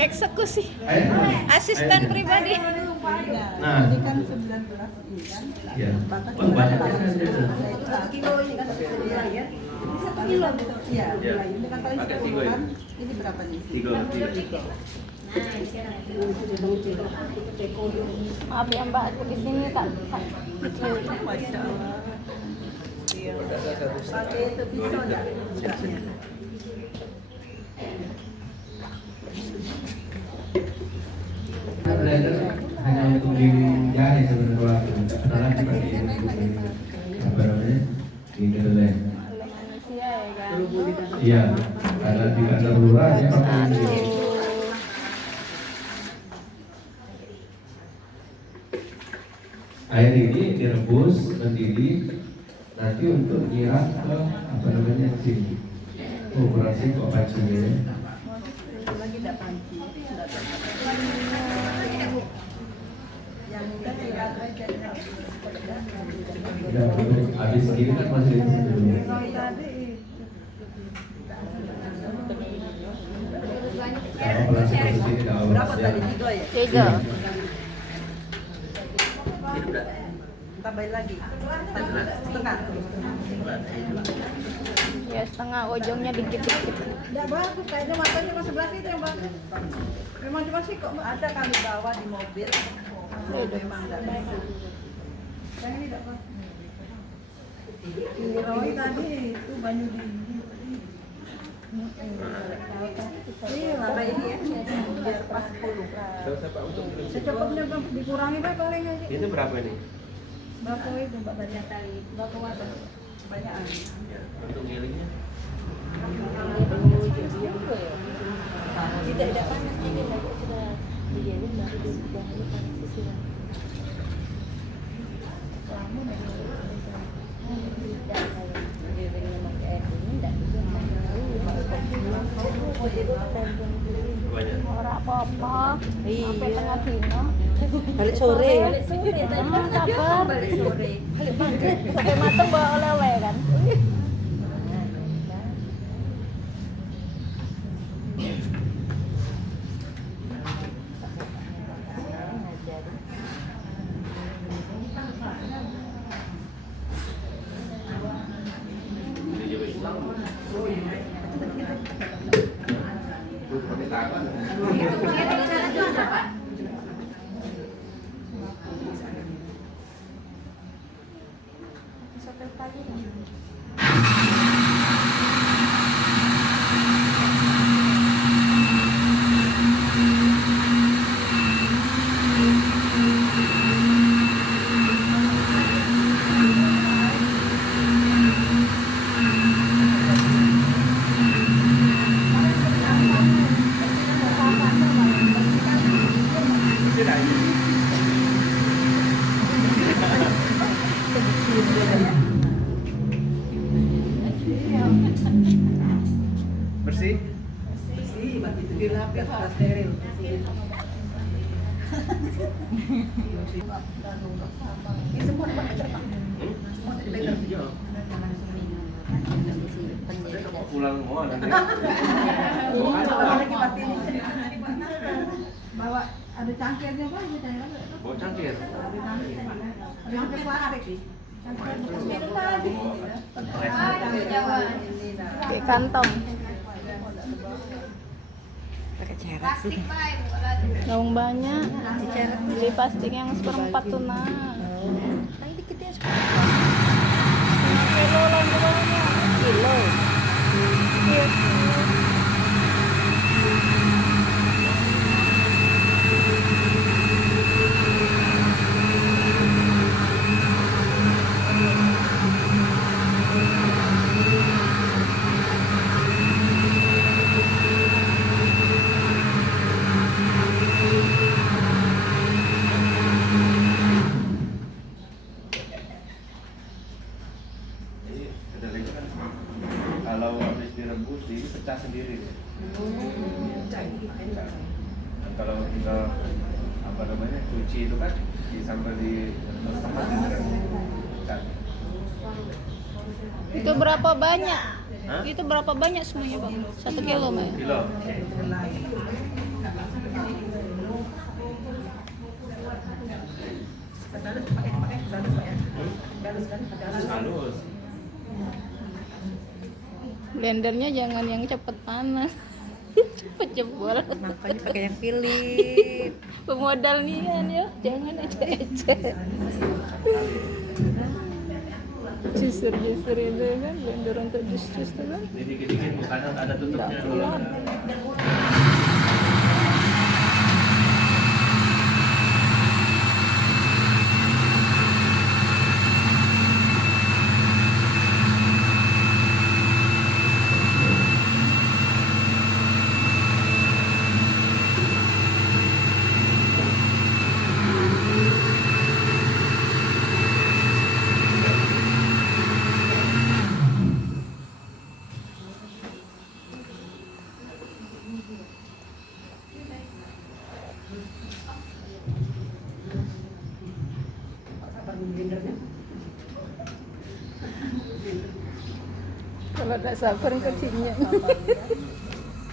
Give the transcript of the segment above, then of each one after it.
Eksekusi. Asisten pribadi. Nah, ini kan 19 ini kan. ya. Batasnya Banyak berapa? kan dia. 1 kilo ini kan ya. Ini 1 kilo gitu. Iya, ini kan paling Pakai 10 tiga ya? kan. Ini berapa nih? Tiga. Maaf ya Mbak, aku di sini tak. Masya Allah. Iya. Pakai itu pisau enggak? Hanya untuk dijahit sebenarnya karena seperti apa namanya di kedelai. Manusia ya kan. Iya, karena tidak ada lurahnya pakai ini. Air ini direbus mendidih nanti untuk nyiram ke apa namanya sini. Oh berarti kok pancinya ya. Lagi enggak panci. Yang kecil aja. Udah habis segini kan masih di situ dulu. Kalau berarti ke sini enggak Berapa tadi? 3 ya? 3. Tambahin lagi. Setengah. Ya setengah, ujungnya dikit-dikit. Enggak bagus, kayaknya matanya cuma sebelah itu yang bagus. Memang cuma sih kok ada kami bawa di mobil. Oh, memang enggak bagus. Yang ini enggak bagus. Ini tadi itu banyu dingin. Iya, tambah ini ya, biar pas 10. Secukupnya dikurangi Pak paling aja. Itu berapa nih? Bako itu Mbak banyak kali. Bako apa? Banyak aja. Untuk ngilingnya? Tidak panas ini lagi sudah digiling baru dijangan panas disiram. Ora apa-apa. Sampai tengah dino. Balik sore. Sabar. Balik sore. Balik maghrib. Sampai mateng bawa oleh-oleh kan. Bersih? Bersih, begitu dilapis pas steril. Ini semua pakai cepat. Semua dipegang. Iya. Mau pulang mau nanti. Lagi pasti bawa ada cangkirnya Pak, ada cangkir. Bawa cangkir. Ada cangkir plastik. Di kantong. Pakai cerak sih. Daun banyak. Beli plastik yang seperempat tuh nah. Nah, dikit ya sekarang. Kilo lah banyak. Kilo. Iya. Jadi kedelai itu kan kalau habis direbus ini pecah sendiri. Dan kalau kita apa namanya cuci itu kan sampai di tempat itu kan pecah. Itu berapa banyak? Hah? Itu berapa banyak semuanya bang? 1 kilo mbak? Kilo. Halus. Blendernya jangan yang cepet panas. Cepet jebol. Makanya pakai yang Philip. Pemodal nian ya, jangan aja. Jusur itu kan, blender untuk jus itu kan. Ini dikit-dikit bukan ada tutupnya dulu. Kalau tidak sabar kecilnya.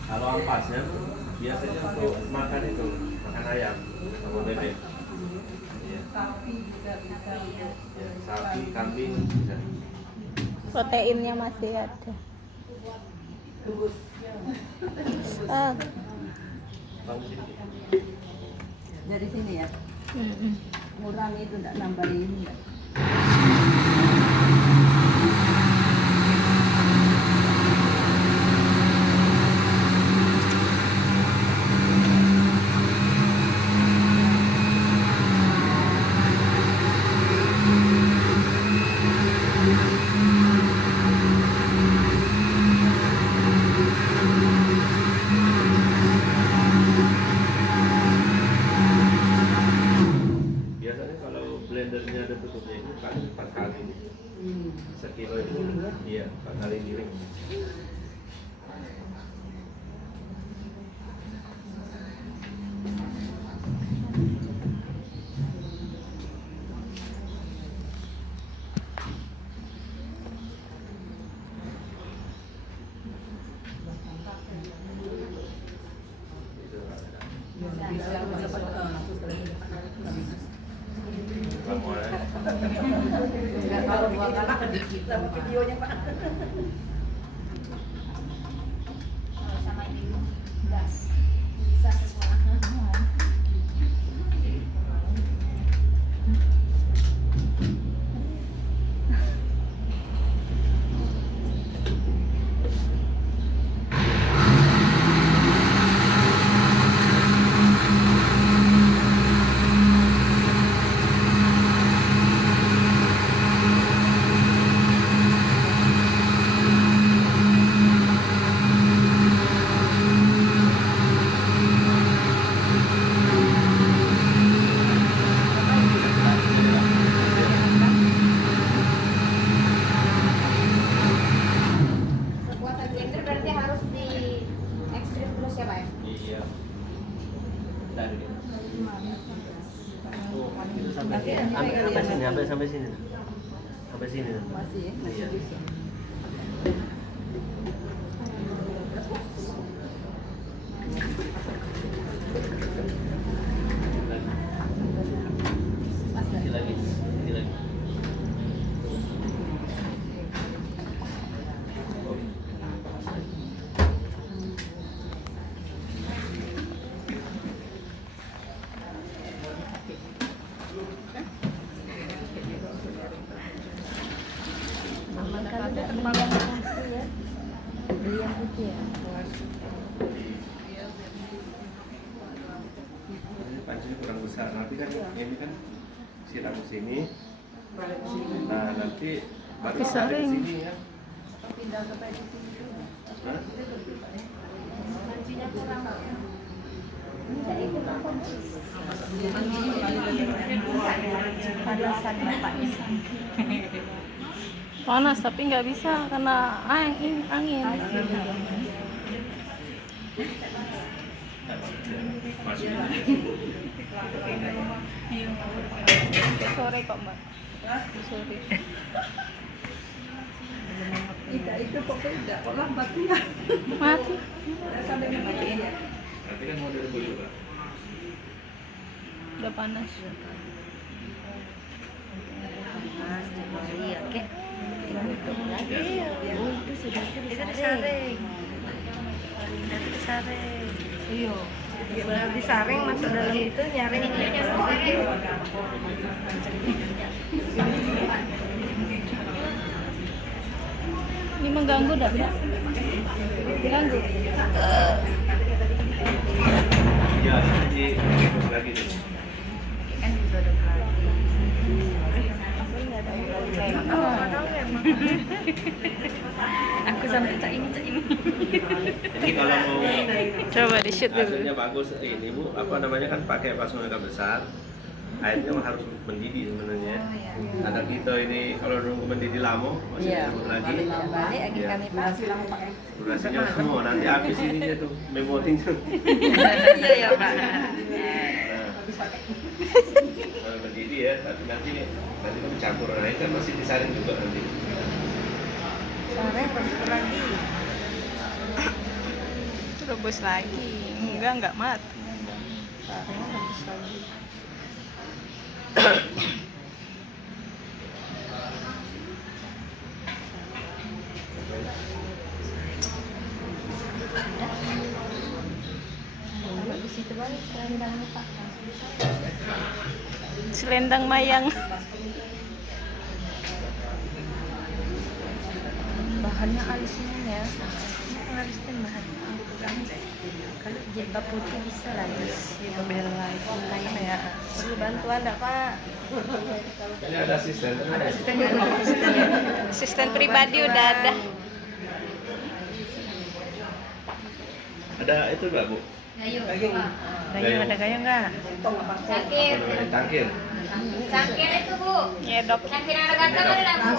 Kalau ampasnya tuh biasanya untuk makan itu, makan ayam sama bebek. Iya. Sapi, kambing bisa. Proteinnya masih ada. Ah. Kamu sini. Dari sini ya. Mm-mm. Ngurangi itu enggak nambahin enggak. Biasanya kalau blendernya ada tutupnya itu kan 4 kali. Sekilo itu, iya 4 kali giling. Kamu Enggak tahu dua kali sedikit sama videonya Pak. Kalau sama ini gas bisa semua. Kekuatan blender berarti harus di ekstrim terus ya Pak ya? iya. Dari sampai sini, sampai sini. Sampai sini. Masih ya, masih Iya. bisa. Lagi. Lagi. Beli yang putih ya. Ini pancinya kurang besar. Nanti kan ini kan siram sini. Nah, nanti baru Bisa ada di ring. sini ya. Pindah ke sini dulu. Hah? Mancinya kurang. Panasan Bapak bisa. Panas tapi nggak bisa karena angin. Masih. Sore kok mbak. Sore. Tidak itu pokoknya tidak kok lambat ya. Mati. Sampai mati ya. Nanti kan mau direbus juga. Udah panas. Iya, oke. Ya. Itu sudah disaring. Sudah disaring. Iya. Benar disaring masuk dalam itu nyaring. Ini mengganggu dah, Mbak? Mengganggu. Iya, nanti direbus lagi tuh. Kan duduk lagi. Aku sampai tak ini. Jadi kalau mau Coba di shoot dulu. hasilnya bagus ini Bu, apa namanya kan pakai bakso naga besar. Airnya harus mendidih sebenarnya. Ada kita ini kalau nunggu mendidih lama masih direbus lagi. Balik lagi Iya. kami pas. Durasinya semua nanti habis ininya tuh memorinya. Iya ya Pak. Nah, kalau mendidih ya, tapi nanti kan campur air kan masih disaring juga nanti. Saring terus lagi. Rebus lagi. Enggak mati. Saring terus lagi. Di situ balik selendangnya Pak. Selendang mayang. Bahannya alisnya ya. Alisnya bahan kurang. Kalau jilbab putih bisa lah guys. Biar lain ya. Perlu bantuan enggak Pak? Ini ada asisten. Ada asisten juga. Asisten pribadi udah ada. Ada itu enggak Bu? Gayung. Gayung. Ada gayung enggak? Apa namanya? Tangkir. Cangkir itu Bu. Nyedok. Cangkir yang ada gatal ada Bu.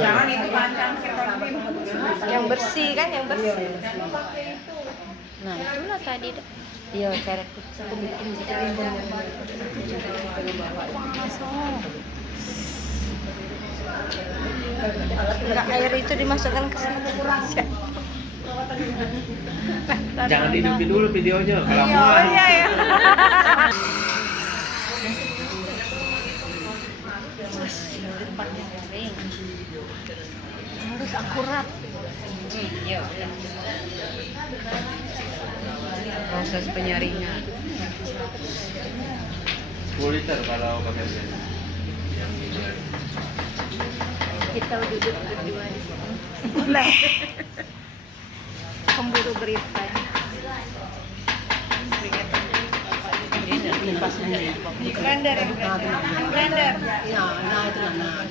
Jangan itu panjang kita Yang bersih kan, yang bersih. Nah, itulah tadi. Iya, cara aku bikin enggak air itu dimasukkan ke sini. Jangan dihidupin dulu videonya kalau Iya, mau. iya ya. Harus akurat. Iya. Proses penyaringan. 10 liter kalau pakai mesin. Yang ini. Kita duduk berdua di sini. Boleh. Pemburu berita. blender yang blender. Iya, nah itu nah.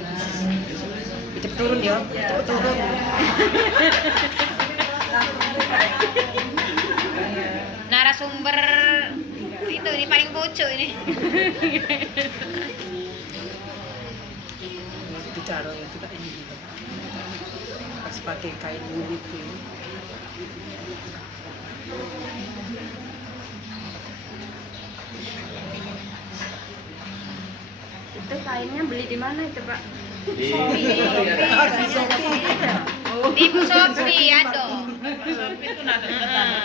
Itu turun ya, turun. Narasumber itu ini paling pucuk ini. Itu cara yang tidak ini gitu. Harus pakai kain gitu. Itu kainnya beli di mana itu Pak? Di Di Shopee ada.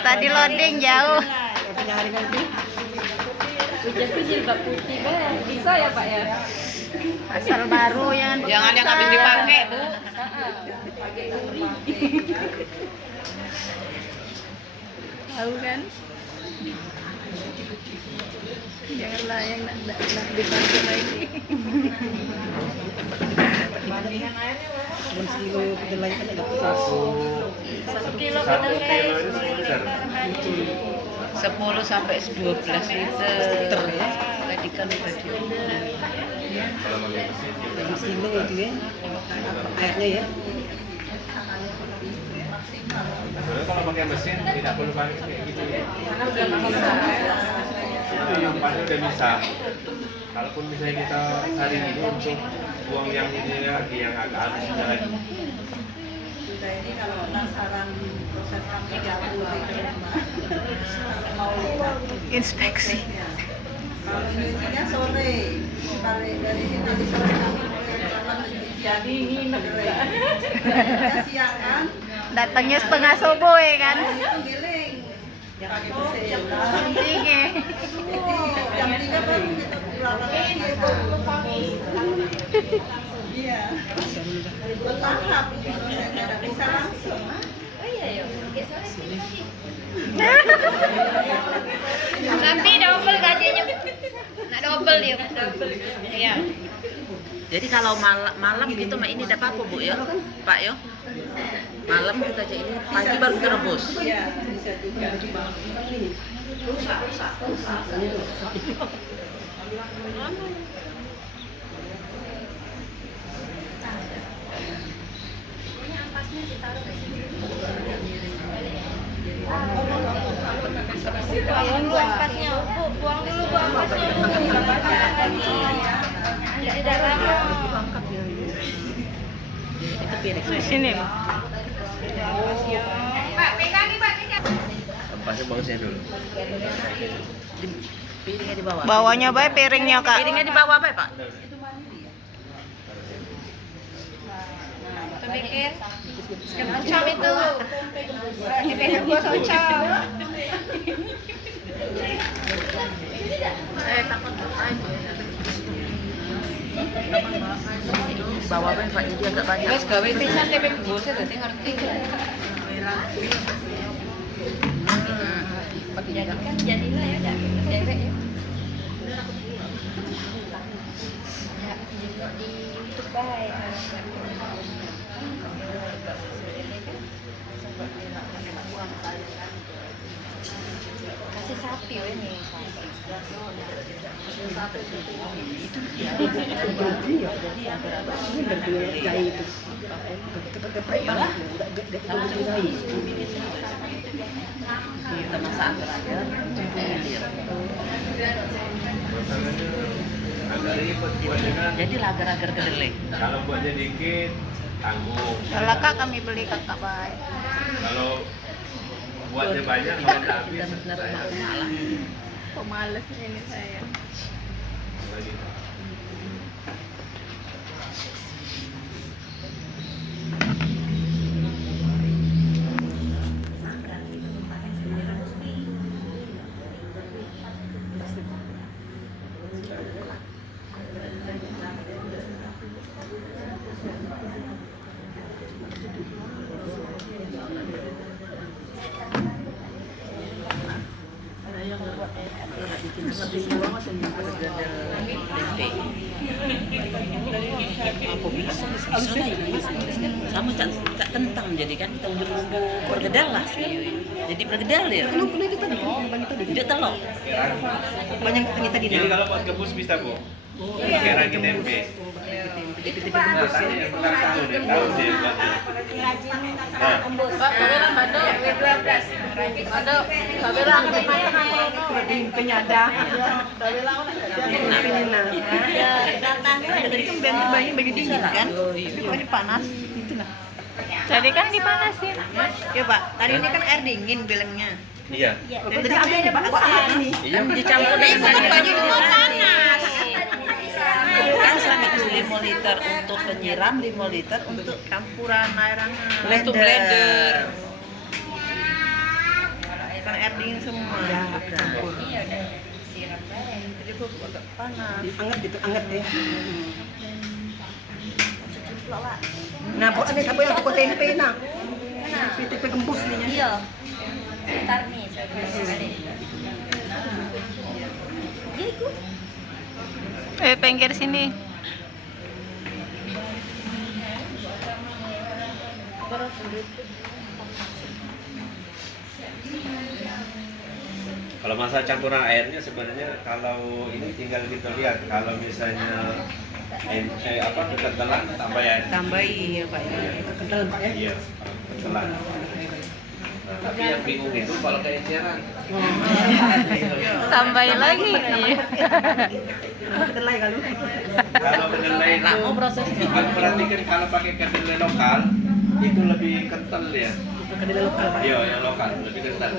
Tadi loading jauh. Nyari kan itu. Jadi jilbab putih bisa ya Pak ya? Asal baru yang Jangan yang habis dipakai Bu. Tahu kan? Janganlah yang nak dipakai lagi. Belum sekilo kedelai kan ada satu kilo kilo kedelai. ini liter. 10 sampai 12 liter ya. Tadi kan udah Kalau pakai mesin. belum sekilo itu ya. Airnya ya. Sebenarnya kalau pakai mesin tidak perlu pakai kayak gitu ya. Itu yang pasti udah bisa. Kalaupun misalnya kita saring ini untuk buang yang ini lagi yang agak habisnya lagi. Sudah ini kalau penasaran proses kami dahulu mau lihat Inspeksi. kalau nyucinya sore balik dari sini nanti sore kami mulai jalan cuci Jadi nginep kan. Siang kan. Datangnya setengah subuh ya kan. Itu giling. Pakai mesin. Iya. Jam 3 baru kita pulang lagi. Iya. Bertahap. Saya tidak bisa langsung. Tapi double gajinya. Nak double ya. Iya. Jadi kalau malam gitu mah ini dapat apa Bu ya? Pak yo. Malam kita aja ini, pagi baru kita rebus. Iya, bisa juga. Buang ampasnya, Bu. Buang dulu buang ampasnya. Di dalam. Itu piring. Sini. Pak, pegang nih, Pak. Ampasnya bagusnya dulu. Piringnya di bawah. Bawahnya baik piringnya Kak. Piringnya di bawah apa Pak? Pikir. Oncom itu. Dipikir gua oncom. Takut aja. Bawah apa Pak? Jadi agak banyak. Wes gawe pisan TP bosnya dadi ngerti. Kan jadilah ya, udah dewek ya. Ya, juga di YouTube baik. Kasih sapi ini. Kita masak aja. Agak ribet buatnya kan. Jadi agar-agar kedelai. Kalau buatnya dikit, tanggung. Kalau Kak kami beli Kakak baik. Kalau buatnya banyak, kalau nggak habis, Benar-benar saya malah. Pemalas ini saya. bagi. Aku bisa sama cak kentang jadi kan kita udah bergedal lah jadi bergedal ya tidak telur banyak ternyata di Jadi kalau buat gabus bisa Bu? Pakai ragi tempe. Itu Pak, Rasanya yang kurang tahu deh, tahu deh buatnya. Pak, kabelan Bado. 12. Bado, kabelan Penyada. Ya, datangnya Tadi kan bento banyak bagi dingin kan? Tapi kok ini panas? Itulah. Jadi kan dipanasin. Ya Pak, tadi ini kan air dingin bilangnya. Iya. Jadi ambil ini Pak, ini. Iya. dicampur dengan baju itu panas. kan selama itu 5 liter untuk penyiram 5 liter untuk Campuran air hangat. untuk blender. Kan air dingin semua. iya udah siram aja. Jadi kok agak panas. Anget gitu, anget ya. Nah, buat ini siapa yang tukang tempe nak? Tempe gembus nih. Iya. Ntar nih saya balik. Iya ikut. Pinggir sini. Kalau masalah campuran airnya sebenarnya kalau ini tinggal kita lihat kalau misalnya kekentalan tambah air. Tambahin ya Pak ya. Kental Pak ya. Iya, kekentalan. Nah, tapi yang bingung itu kalau kayak eceran. Tambahin lagi. Kedelai kalau. Kalau kedelai itu, Lama prosesnya. kalau perhatikan kalau pakai kedelai lokal itu lebih kental ya. kedelai lokal Pak. Iya, yang lokal lebih ketat.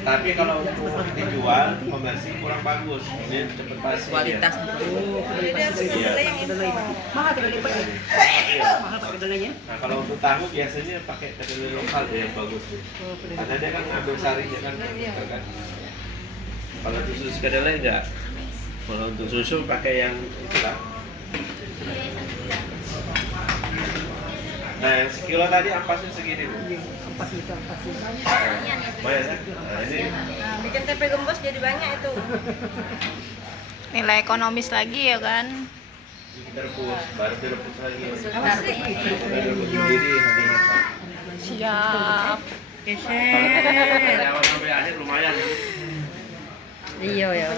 Tapi kalau untuk dijual komersil kurang bagus, dia cepat basi. Kualitas. Oh, kedelai pasir. Iya. Kedelai. Mahal kedelai Pak ya? Iya. Mahal Pak kedelainya? Nah kalau untuk tahu biasanya pakai kedelai lokal yang bagus. Oh, kedelai. Karena dia kan ngambil sarinya kan, gitu kan. Kalau untuk susu kedelai enggak. Kalau untuk susu pakai yang itulah. Nah yang sekilo tadi ampasnya segini Bu. Ampas itu, ampas itu. Banyak kan? Nah ini Bikin tempe gembos jadi banyak itu. Nilai ekonomis lagi ya kan. direbus, baru direbus lagi. Apa sih? Direbus sendiri nanti masak. Siap. Dari awal sampai akhir lumayan. Iya ya.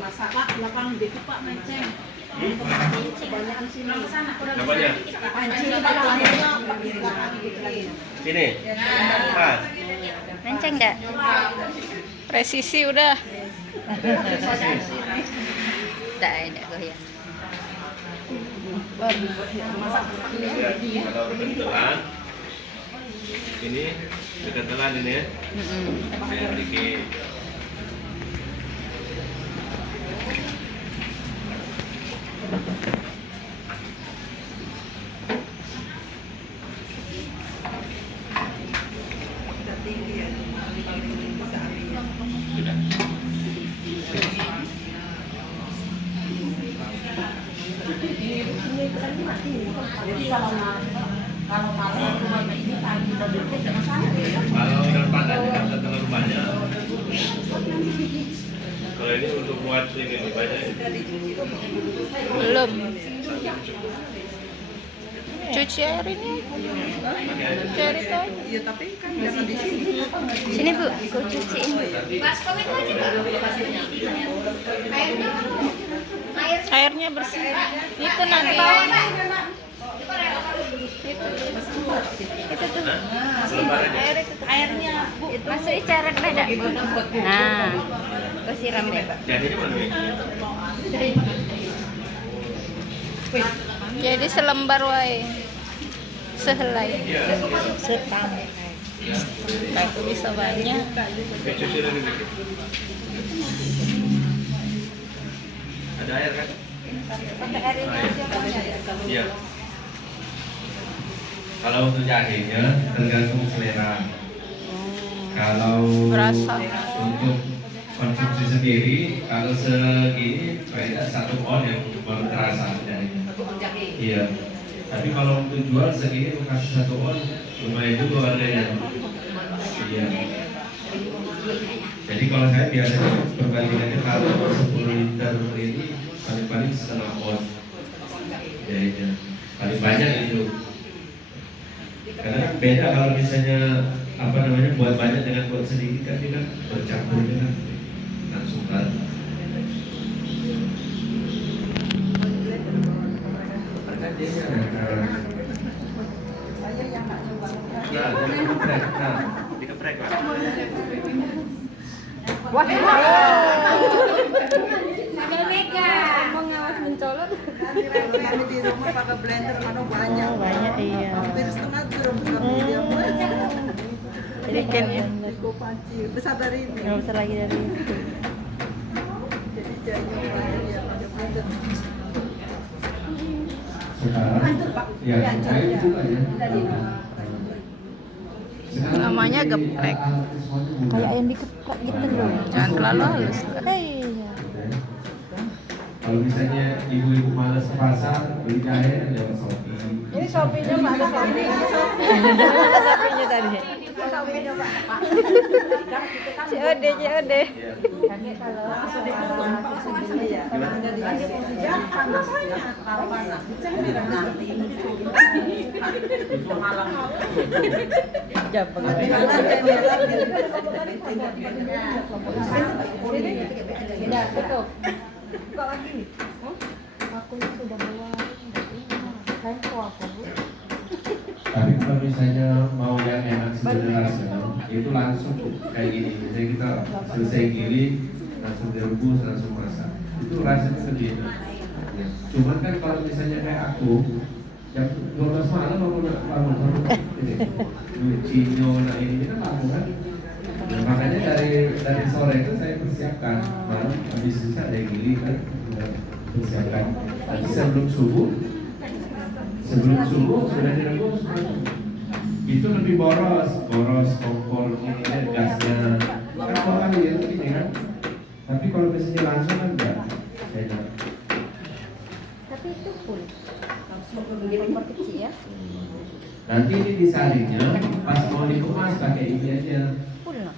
Masak Pak, belakang itu Pak menceng. Kebanyakan sini. Apanya? Pancing belakangnya belakang gitu lagi. Ini. Mas. Menceng enggak? Presisi udah. Enggak goyang. Ya, kalau kebetulan ini kebetulan ini ya. Kayak dikit. Sudah. Jadi kalau malam rumahnya ini pagi mobilnya tidak masalah ya. Kalau udah padat tidak usah terlalu banyak. Kalau ini untuk buat ini banyak. Belum. Cuci air ini. Cuci air itu aja. Iya tapi kan jangan di sini. Sini Bu, aku cuciin Bu. Airnya bersih. Itu nanti. Itu tuh. Air itu tuh. Airnya Bu. Masuk icarat beda. Nah, aku siram deh. Jadinya mana nih? Jadi selembar wae. Sehelai. Setam. Aku bisa banyak. Cuci lagi dikit. Ada air kan? Iya. Kalau untuk jahenya tergantung selera. Kalau Berasa. untuk konsumsi sendiri, kalau segini kayak 1 on yang baru terasa jahenya. Iya. Tapi kalau untuk jual segini kasih 1 on lumayan juga harganya. Iya. Jadi kalau saya biasanya perbandingannya kalau 10 liter ini paling-paling setengah on. Jahenya. Paling banyak itu. Karena kan beda kalau misalnya apa namanya buat banyak dengan buat sedikit kan dia kan bercampurnya kan langsung kan. Dikeprek Pak. Wah, Kami di rumah pakai blender mana banyak. banyak iya. Hampir setengah drum kami dia. Bikin ya. Kopaci besar dari ini. Nggak usah lagi dari itu. Jadi jadinya banyak ya ada blender. Sekarang ya saya juga ya. Sekarang Namanya jadi geprek. alat-alat semuanya mudah. Kayak ayam dikeprek gitu loh. Jangan terlalu halus. Iya. Kalau misalnya ibu-ibu malas ke pasar beli jahe ada Shopee. Ini Shopee-nya Pak. Sapinya tadi. Shopee-nya Pak. COD. Jam Tidak, tutup. Buka lagi nih. Aku sudah bawa. Saya aku. Tapi kalau misalnya mau yang enak sederhana itu langsung kayak gini. Jadi kita selesai giling langsung direbus langsung masak. Itu rasanya lebih enak. Ya. Cuman kan kalau misalnya kayak aku jam 12 malam mau bangun ini Cinyo nah ini kan lama kan. Nah, makanya dari sore itu saya persiapkan malam habis itu ada gili kan persiapkan. Nanti sebelum subuh sudah direbus. Itu lebih boros kompornya, gasnya kan kalau kali itu ini kan. Tapi kalau misalnya langsung kan enggak enak. Tapi itu full. Langsung ke kompor kecil ya. Nanti ini disaringnya pas mau dikemas pakai ini aja. Full no.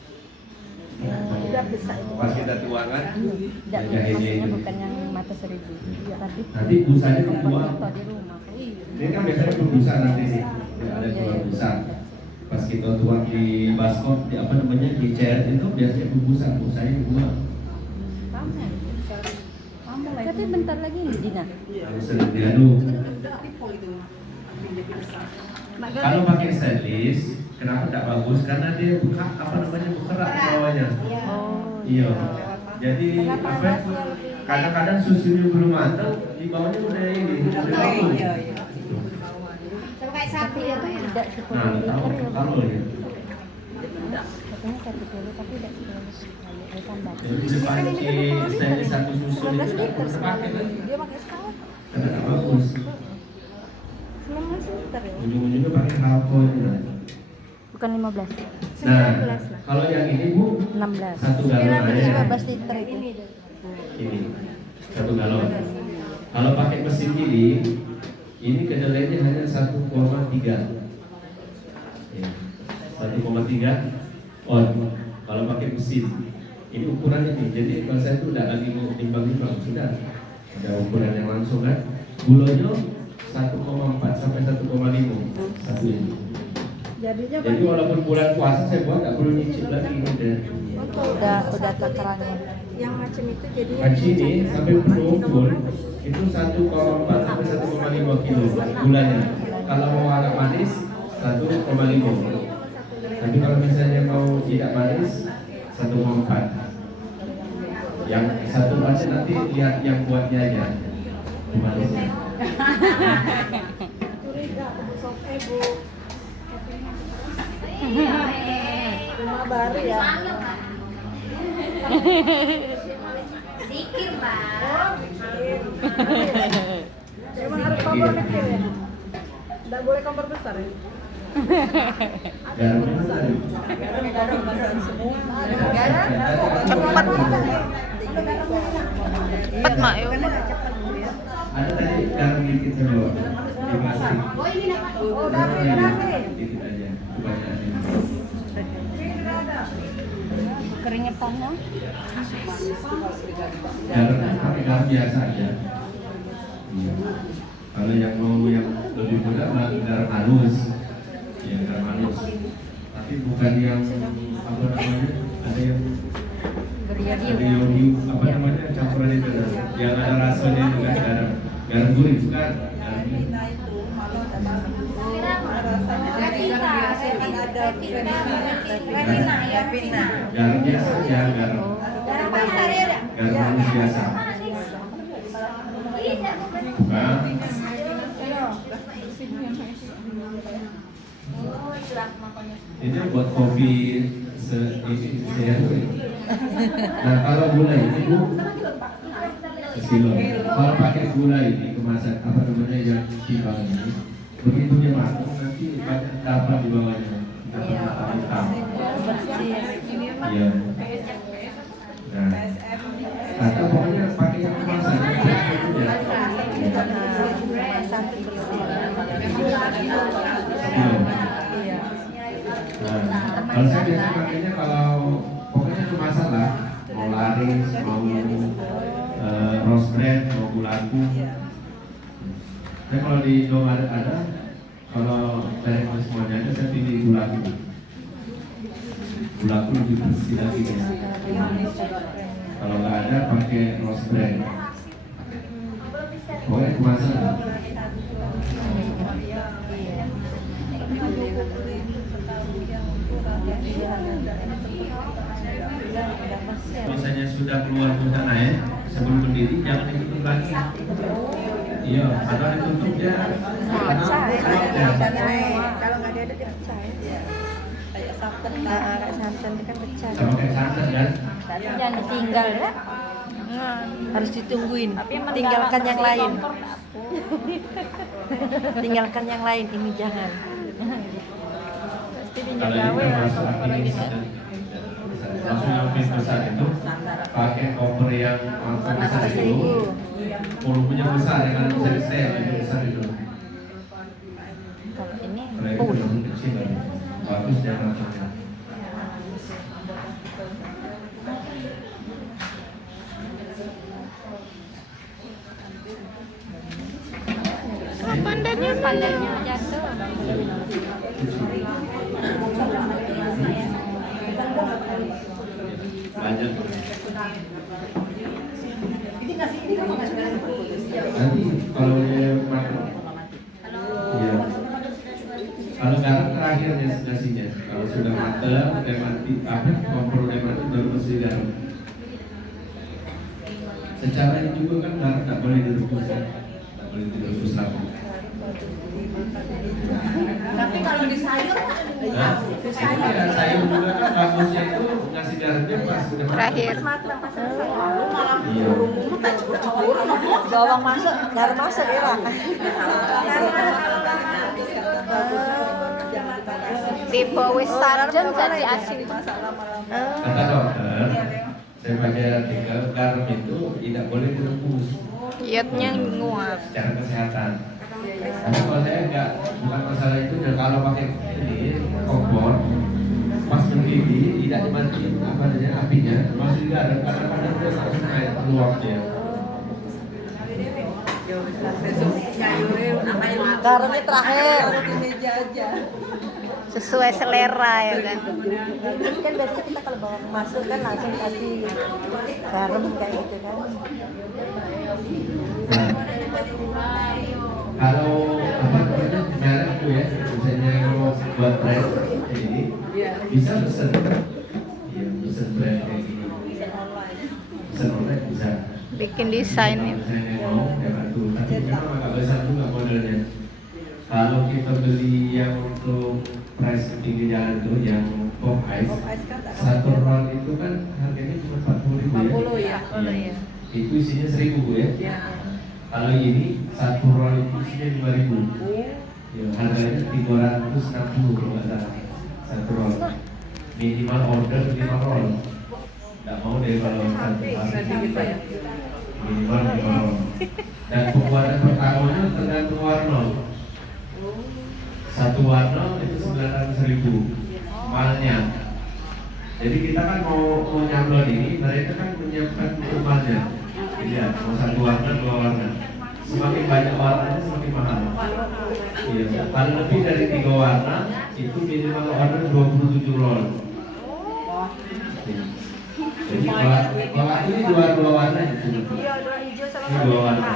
Udah besar itu. Pas kita tuangkan, Tidak, jaga ini. maksudnya bukan yang mata 1000. Tapi Nanti busanya dibuang. foto di rumah. Ini kan biasanya berbusa nanti sih, ada dua busa. Pas kita tuang di baskom, di apa namanya di chair itu biasanya berbusa, busanya dibuang. Tapi bentar lagi nih Dina. Harus sering diaduk. Kalau pakai stainless, kenapa tidak bagus? Karena dia buka apa namanya berkerak di bawahnya. Oh. Iya. Jadi apa? Kadang-kadang susunya belum matang, di bawahnya udah ini, udah bagus. Sama kayak sapi ya, tidak 10 Nah, tahu liter ya. kalau ya. Katanya 1 kilo tapi tidak 10 liter tambah. Jadi udah pakai stainless satu susu 12 itu liter pakai lagi. dia pakai setengah. Karena tidak bagus. 19 liter ya. Ujung-ujungnya pakai halko itu lah. Bukan 15. Nah, 19 lah. kalau yang ini Bu, 16. satu galon aja. 15 liter itu. Ini satu galon. Kalau pakai mesin giling, ini kedelainya hanya 1,3. Ya, 1,3 on. Kalau pakai mesin, ini ukurannya nih. Jadi kalau saya itu tidak lagi mau timbang-timbang, sudah ada ukuran yang langsung kan. Gulanya 1,4 sampai 1,5 satu ini. Jadinya Jadi walaupun bulan puasa saya buat nggak perlu nyicip lagi udah. Udah takarannya. yang macam itu jadinya Haji ini sampai berukur itu 1,4 sampai 1,5 kilo gulanya. Kalau mau agak manis 1,5. Tapi kalau misalnya mau tidak manis 1,4. Yang satu aja nanti lihat yang buatnya aja. Manisnya. curiga besok ibu rumah baru ya. Sikit, Pak. Emang harus kompor kecil ya? Nggak boleh kompor besar ya? Garam Garam semua. Cepat mak yuk. ada tadi garam dikit saja di plastik. Oh, dapet. Dikit aja, kebanyakan ini. Keringetannya. Garam pakai garam biasa aja. Iya. Kalau yang mau yang lebih mudah garam halus, ya garam halus. Tapi bukan yang apa namanya, ada yang apa namanya campuran itu, yang ada rasanya itu kan garam gurih bukan. Garam biasa aja, garam halus biasa. Bukan. Ini buat kopi Nah kalau gula ini Bu sekilo. Kalau pakai gula ini kemasan apa namanya yang timbang ini, begitu dia matang nanti banyak dapat di bawahnya. Dapat hitam. Iya. Nah, atau pokoknya pakai yang kemasan. Nah, kalau saya biasa pakainya kalau pokoknya kemasan lah, mau laris, mau roast bread, mau gulaku. Nah kalau di Indomaret ada, kalau dari semuanya ada saya pilih gulaku. Gulaku lebih bersih lagi ya. Kalau nggak ada pakai roast bread. Pokoknya kemasan lah. Misalnya sudah keluar ke sana ya, sebelum berdiri jangan ditutup lagi. Iya, kalau ditutup ya percaya. Kalau nggak ada dia percaya. Kayak santan. Kayak santan itu kan pecah. Sama kayak santan kan? Tapi jangan ditinggal ya. Harus ditungguin. Tapi Tinggalkan yang lain. Tinggalkan yang lain, ini jangan. Pasti Kalau dinyagawe kita ya masuk koper lagi gitu. langsung yang pin besar itu pakai koper yang besar itu volumenya besar ya kan bisa di-setel yang besar itu. Kalau ini Kalau itu volume kecil bagus dia rasanya. pandannya jatuh. Banyak. Ini kasih ini kamu nggak sebenarnya putus. Nanti kalau dia makan, ya. Kalau garam terakhirnya nasinya. Kalau sudah matang, udah mati, kompor udah mati baru mesti garam. Secara ini juga kan garam tak boleh direbus, tak boleh direbus lagi. Tapi kalau di sayur, Nah, sayur juga kan bagusnya itu ngasih garamnya pas udah matang. Terakhir. Iya. Bawang masuk, garam masuk ya Pak. Tipe wis sarjen jadi asin. Kata dokter, saya baca artikel garam itu tidak boleh direbus Iotnya nguap. secara kesehatan. Tapi kalau saya enggak, bukan masalah itu. Dan kalau pakai ini kompor, pas mendidih tidak dimatiin apa namanya apinya, masih garam karena pada dia langsung air keluarnya. Garamnya terakhir. Sesuai selera ya kan. Ini kan biasanya kita kalau bawang masuk kan langsung kasih garam kayak gitu kan. Nah, kalau apa namanya merek itu ya, misalnya mau buat brand kayak gini, bisa pesen, iya pesen brand kayak gini, pesen online bisa. Bikin desain ya. Misalnya mau kayak itu, tapi memang agak besar juga modelnya. Kalau kita beli yang untuk price tinggi jalan itu, yang pop ice, satu roll itu kan harganya cuma 40.000 ya. 40 ya. Iya. Itu isinya 1.000 ya. Kalau ini satu roll itu isinya 5.000. Ya, harganya 360 kalau nggak salah satu roll. Minimal order 5 roll. Nggak mau deh kalau satu hari. Minimal 5 roll. Dan pembuatan pertamanya tergantung warna. Satu warna itu 900.000 malnya. Jadi kita kan mau nyambel ini, mereka kan menyiapkan malnya. Jadi ya, mau satu warna, dua warna. Semakin banyak warnanya semakin mahal. Iya. Kalau lebih dari 3 warna, itu minimal order 27 roll. Iya. Jadi kalau ini dua warna itu. Ini 2 warna.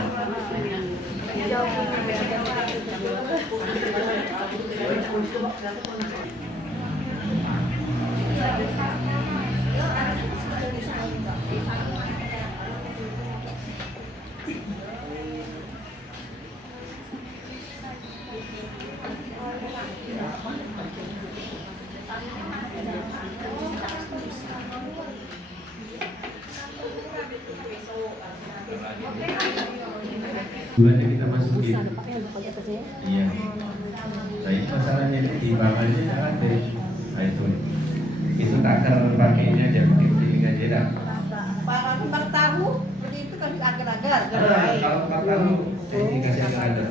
Bulan yang kita masukin. Iya. Nah itu masalahnya di bawahnya jangan deh. Nah itu takar pakainya aja, bikin feeling aja dah. Pak tahu, jadi itu kan agar-agar. Kalau tak tahu, saya dikasih agar-agar.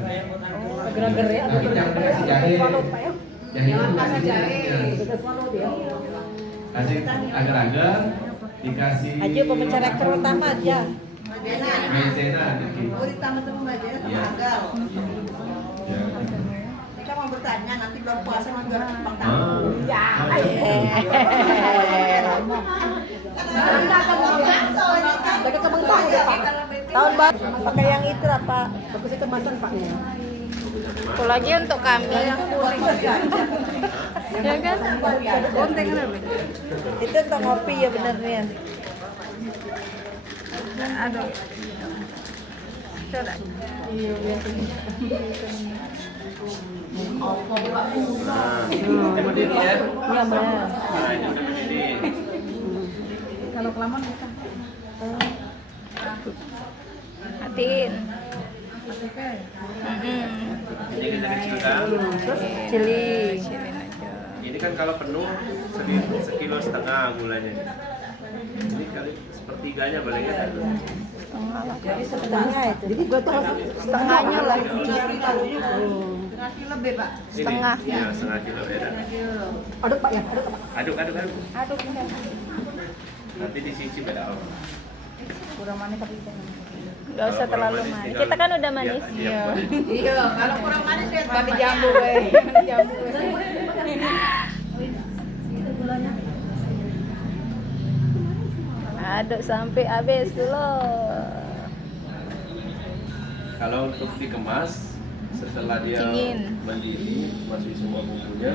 Agar-agar ya. Tapi jangan kasih jahe. Jahe itu kasih jahe. Kasih agar-agar, dikasih. Aja pemecah rekor pertama aja. Maizena gitu. Oh, ditambah sama aja, Iya. agar. Ya. Kita mau bertanya nanti bulan puasa mau jual Pak tahu. Ah. Ya. Pakai kembang tahu ya Pak. Tahun baru pakai yang itu apa? Bagusnya kemasan Pak. Itu lagi untuk kami. Ya kan? Bonteng kan? Itu untuk ngopi ya bener nih. Aduh. Coba. Iya biasanya. Nah, ini berdiri ya. Iya benar. Nah, ini udah berdiri. Kalau kelamaan kita. Hatiin. Ini kita kecilkan. Terus cili. Kecilin aja. Ini kan kalau penuh sekilo setengah gulanya. Ini kali sepertiganya paling kan. Setengah lah. Jadi setengah itu. Jadi gue tuh Setengahnya lah. Setengah kilo lebih, Pak. Setengah. Iya, setengah kilo ya. aduk Pak ya, aduk Pak. Aduk. Aduk ini. Nanti disicip beda apa? Kurang manis tapi Gak usah terlalu manis. Kita kan udah manis. Iya. iya, kalau kurang manis ya Pakai jambu gue. Jambu gue. Aduk sampai habis dulu. Kalau untuk dikemas setelah dia Dingin. mendidih, masuk semua bumbunya.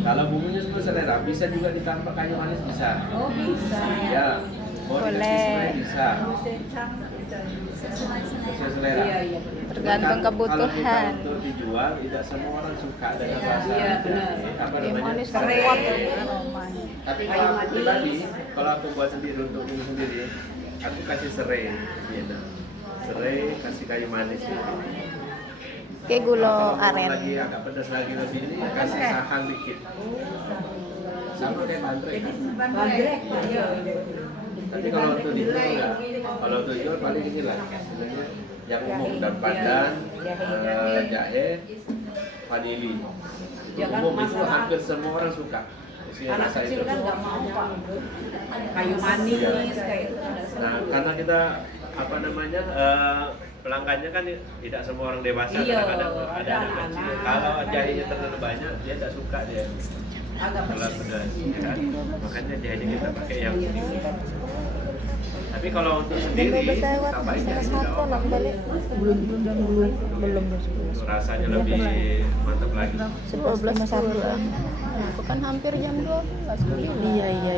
Kalau bumbunya semua selera, bisa juga ditambah kayu manis bisa. Oh, bisa. Ya. Mau Boleh. dikasih serai bisa. Sesuai selera. Iya. Tergantung Kan kebutuhan. Kalau kita untuk dijual, tidak semua orang suka dengan rasa Iya, benar. apa Yang namanya? manis serai. kuat. Tapi kalau aku pribadi, kalau aku buat sendiri untuk diri sendiri, aku kasih serai. Gitu. Serai, kasih kayu manis. Kayak gula Kalau aren. lagi agak pedas lagi lebih ini, kasih sahang dikit. Sama kayak bandrek. Bandrek. Iya. Tapi kalau untuk dijual enggak. Kalau untuk dijual paling ini lah. Sebenarnya yang umum dan pandan, jahe, vanili. Yang umum itu hampir semua orang suka. Isi Anak rasa kecil itu. kan nggak mau, Pak. Kayu manis kayak itu. Nah, karena kita apa namanya pelanggannya kan tidak semua orang dewasa, Iya, kadang-kadang ada ada anak kecil. anak-anak. Kalau jahenya terlalu banyak, dia tidak suka dia. Agak Kalau pedas, ya kan? Makanya jahenya kita pakai yang sedikit. Tapi kalau untuk sendiri, tambahin jahe tidak apa. Belum. Rasanya lebih mantap lagi. 12 lah. Itu kan hampir jam 12. Iya.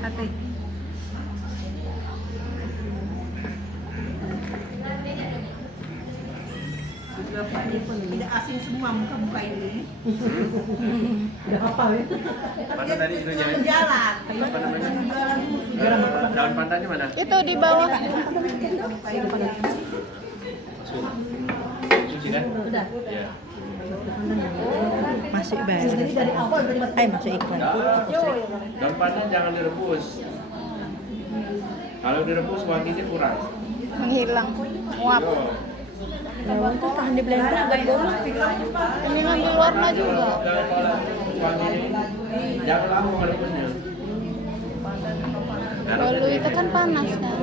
hati. Juga Pak ini pun tidak asing semua muka-muka ini. Udah apa ya? Mana tadi itu jahe? Jalan. Apa namanya? Daun pandannya mana? Itu di bawah. Cuci kan? Udah. Iya. Masuk baru. Jadi dari awal dari mas. Masuk iklan. Daun pandan jangan direbus. Kalau direbus wanginya kurang. Menghilang. Nguap. Yo. Lawang tuh tahan di blender agak goreng. Ini ngambil warna juga. Wanginya jangan lama merebusnya. Lalu itu kan panas kan.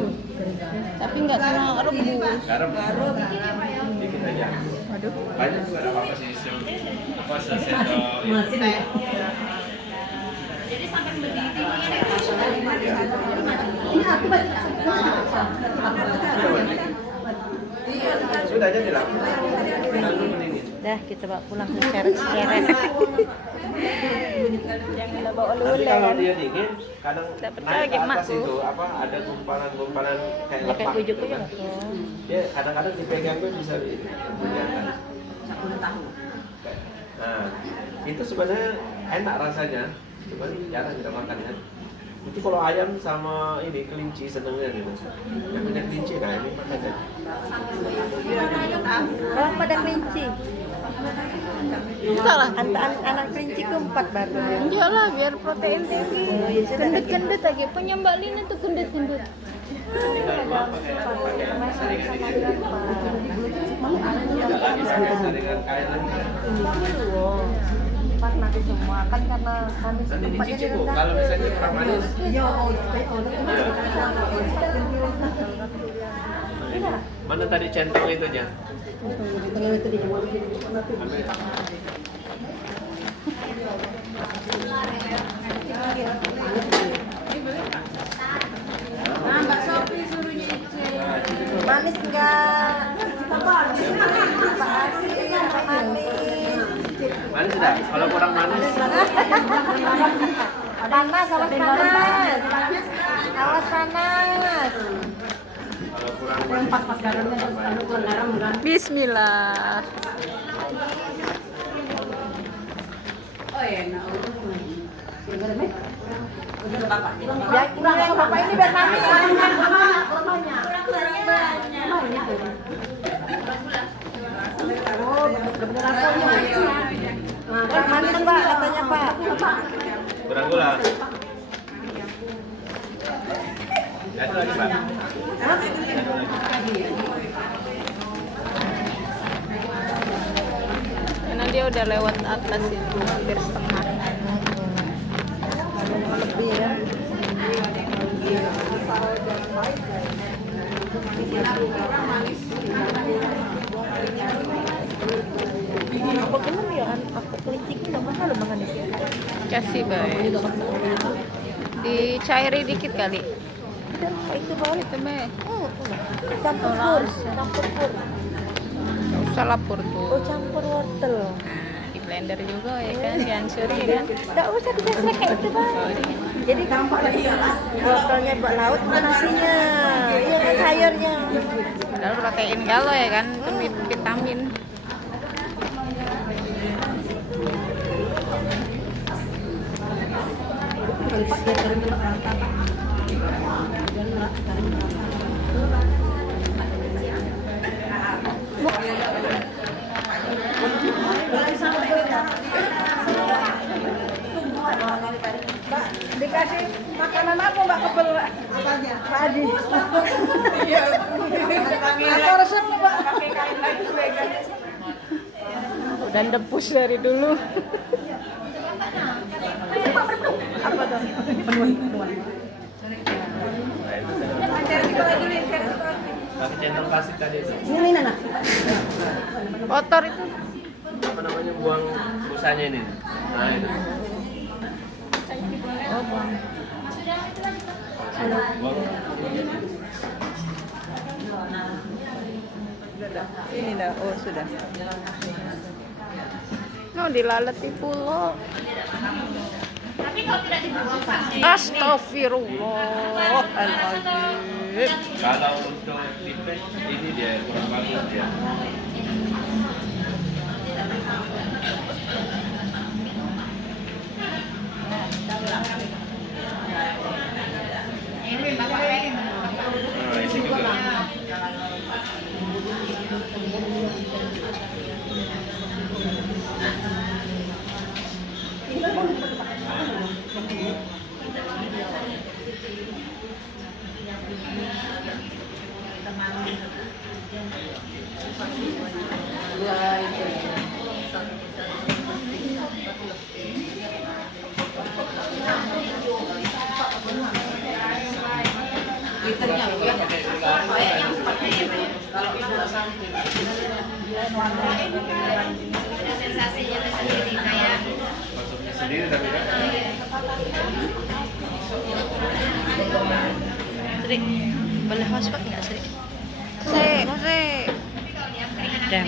Tapi nggak kena rebus. Garam. Dikit aja. Waduh. Banyak juga ada apa sih apa sesendok ini. Sudah jadi lah. Dah kita bawa pulang seceret. Jangan bawa Nanti oleh-oleh. kalau dia dingin, kadang Dapat naik lagi ke atas makku. itu apa ada gumpalan-gumpalan kayak Kayak lemak. kujuk-kujuk. Dia kadang-kadang dipegang tuh bisa diangkat. Nah, itu sebenarnya enak rasanya, cuman jarang kita makan ya. Itu kalau ayam sama ini kelinci senengnya gitu. Yang punya kelinci, nah ini makan aja. Oh, pada kelinci. Enggak lah. Anak kelinci keempat baru. Enggak lah, biar protein tinggi. Oh, ya sudah. Kendut-kendut aja. Punya Mbak Lina tuh kendut-kendut. Tinggal dua pakai saringan dikit. Tidak lagi pakai saringan kain lagi. Pas nanti semua kan karena kami Nanti tempatnya dicicip Bu, rendah. kalau misalnya kurang manis. Iya, Iya. Mana tadi centong itu aja? tengah itu di bawah. Ambil. Nah, Mbak Sophie suruh nyicip. Manis enggak? Manis. Manis sudah. Kalau kurang manis, Panas, awas panas. Awas panas. kalau Yang pas-pas garamnya terus kurang garam kan. Bismillah. Oh enak. Kurang garam ya? Ya, ini yang bapak ini biar mami. Kurang banyak. Oh, benar-benar rasanya. Nah, Kan mami kan Pak katanya Pak. Kurang gula. Satu lagi, Pak. Karena dia udah lewat atas itu hampir setengah. Lebih ya. Apa belum ya? Aku politik udah mahal banget ya. Kasih baik. Dicairi dikit kali. Udah, itu balik. Itu meh. Campur pur, campur pur. Gak usah lapor tuh. Oh, campur wortel. Nah, di blender juga ya kan, dihancurin kan. Enggak usah digesrek kayak itu, Bang. Jadi gampang lagi wortelnya buat laut bukan nasinya. Iya kan sayurnya. Padahal protein galau ya kan, itu vitamin. Mbak, dikasih makanan apa Mbak kebel? Apanya? Pak Adi. Iya. Apa resepnya Mbak? Pakai kain lagi vegan. Udah debus dari dulu. Apa dong? Pakai cendol pasir tadi itu. Ini Nana. Kotor itu. Apa namanya, buang busanya ini? Nah, itu. Oh, buang. Ini dah. Oh, sudah. No, dilaleti pulo. Astagfirullahaladzim. Kalau untuk tipet ini dia kurang bagus ya. Nah, ini juga. Konsumsi sendiri tapi kan. Sri, boleh hotspot nggak, Sri? Masih. Dan